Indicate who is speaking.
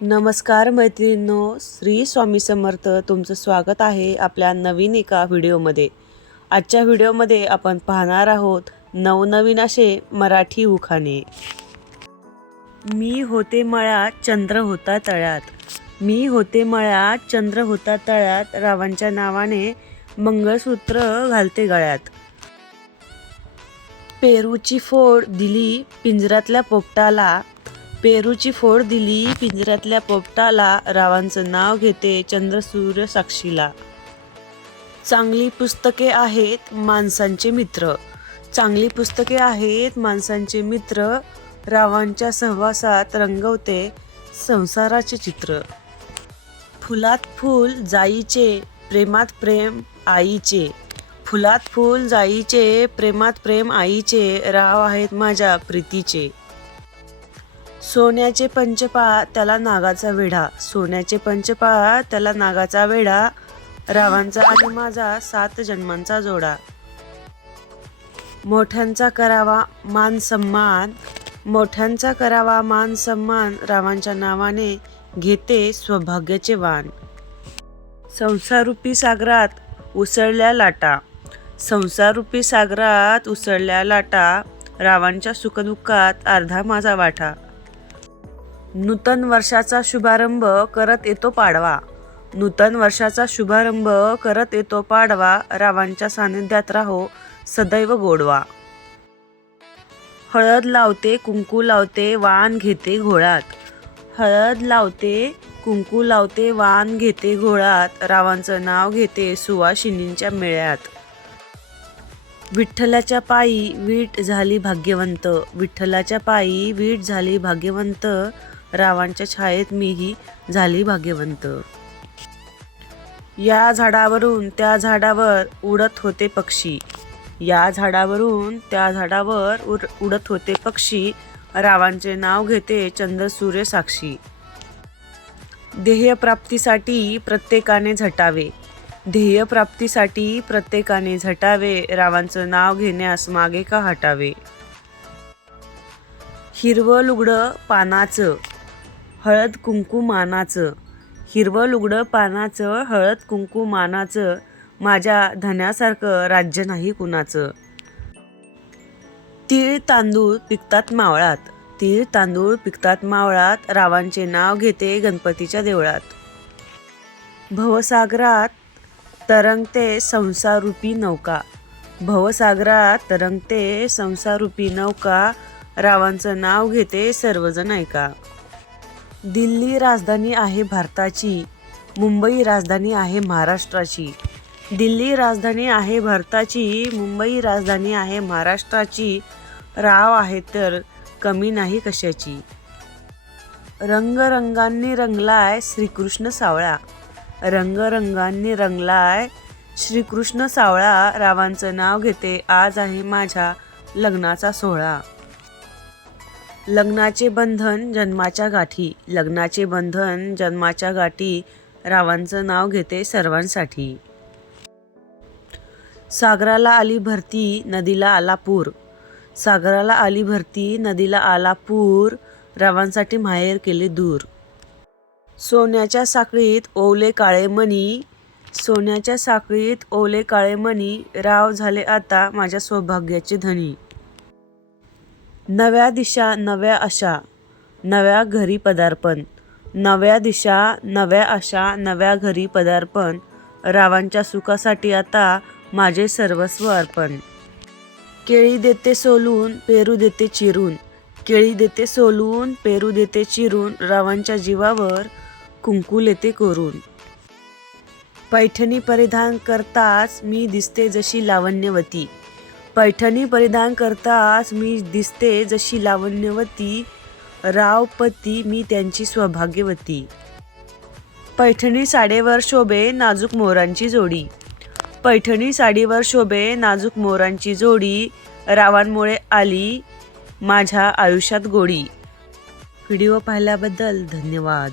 Speaker 1: नमस्कार मैत्रिणींनो श्री स्वामी समर्थ तुमचं स्वागत आहे आपल्या नवीन एका व्हिडिओमध्ये. आजच्या व्हिडिओमध्ये आपण पाहणार आहोत नवनवीन असे मराठी उखाणे. मी होते मळ्यात चंद्र होता तळ्यात. मी होते मळ्यात चंद्र होता तळ्यात रावांच्या नावाने मंगळसूत्र घालते गळ्यात. पेरूची फोड दिली पिंजऱ्यातल्या पोपटाला पेरूची फोड दिली पिंजऱ्यातल्या पोपटाला रावांचं नाव घेते चंद्रसूर्य साक्षीला. चांगली पुस्तके आहेत माणसांचे मित्र. चांगली पुस्तके आहेत माणसांचे मित्र. रावांच्या सहवासात रंगवते संसाराचे चित्र. फुलात फूल जाईचे प्रेमात प्रेम आईचे. फुलात फूल जाईचे प्रेमात प्रेम आईचे. राव आहेत माझ्या प्रीतीचे. सोन्याचे पंचपा त्याला नागाचा वेढा. सोन्याचे पंचपा त्याला नागाचा वेढा. रावांचा आणि माझा सात जन्मांचा जोडा. मोठ्यांचा करावा मान सन्मान. मोठ्यांचा करावा मान सन्मान रावांच्या नावाने घेते सौभाग्याचे वाण. संसारूपी सागरात उसळल्या लाटा. संसारूपी सागरात उसळल्या लाटा. रावांच्या सुखदुःखात अर्धा माझा वाटा. नूतन वर्षाचा शुभारंभ करत येतो पाडवा. नूतन वर्षाचा शुभारंभ करत येतो पाडवा रावांच्या सानिध्यात राहो सदैव गोडवा. हळद लावते कुंकू लावते वाण घेते घोळात. हळद लावते कुंकू लावते वाण घेते घोळात. रावांचं नाव घेते सुवाशिनींच्या मेळ्यात. विठ्ठलाच्या पायी वीट झाली भाग्यवंत. विठ्ठलाच्या पायी वीट झाली भाग्यवंत. रावांच्या छायेत मीही झाली भाग्यवंत. या झाडावरून त्या झाडावर उडत होते पक्षी. या झाडावरून त्या झाडावर उडत होते पक्षी. रावांचे नाव घेते चंद्रसूर्य साक्षी ध्येयप्राप्तीसाठी प्रत्येकाने झटावे. ध्येयप्राप्तीसाठी प्रत्येकाने झटावे रावांचं नाव घेण्यास मागे का हटावे? हिरवं लुगडं पानाचं. हळद कुंकू मानाचं हिरवं लुगडं पानाचं हळद कुंकू मानाचं माझ्या धन्यासारखं राज्य नाही कुणाचं. तीळ तांदूळ पिकतात मावळात. तीळ तांदूळ पिकतात मावळात. रावांचे नाव घेते गणपतीच्या देवळात. भवसागरात तरंगते संसारूपी नौका. भवसागरात तरंगते संसारूपी नौका. रावांचं नाव घेते सर्वजण ऐका. दिल्ली राजधानी आहे भारताची. मुंबई राजधानी आहे महाराष्ट्राची. दिल्ली राजधानी आहे भारताची. मुंबई राजधानी आहे महाराष्ट्राची. राव आहे तर कमी नाही कशाची. रंगरंगांनी रंगलाय श्रीकृष्ण सावळा. रंगरंगांनी रंगलाय श्रीकृष्ण सावळा. रावांचं नाव घेते. आज आहे माझ्या लग्नाचा सोहळा. लग्नाचे बंधन जन्माच्या गाठी. लग्नाचे बंधन जन्माच्या गाठी. रावांचं नाव घेते सर्वांसाठी. सागराला आली भरती नदीला आला पूर. सागराला आली भरती नदीला आला पूर. रावांसाठी माहेर केले दूर. सोन्याच्या साखळीत ओवले काळे मणी. सोन्याच्या साखळीत ओले काळे मणी. राव झाले आता माझ्या सौभाग्याचे धनी. नव्या दिशा नव्या अशा नव्या घरी पदार्पण. नव्या दिशा नव्या आशा नव्या घरी पदार्पण. रावांच्या सुखासाठी आता माझे सर्वस्व अर्पण. केळी देते सोलून पेरू देते चिरून. केळी देते सोलून पेरू देते चिरून रावांच्या जीवावर कुंकू लेते कोरून. पैठणी परिधान करताच मी दिसते जशी लावण्यवती. पैठणी परिधान करताच मी दिसते जशी लावण्यवती रावपती मी त्यांची सौभाग्यवती. पैठणी साडेवर शोभे नाजूक मोरांची जोडी. पैठणी साडीवर शोभे नाजूक मोरांची जोडी रावांमुळे आली माझ्या आयुष्यात गोडी. व्हिडिओ पाहिल्याबद्दल धन्यवाद.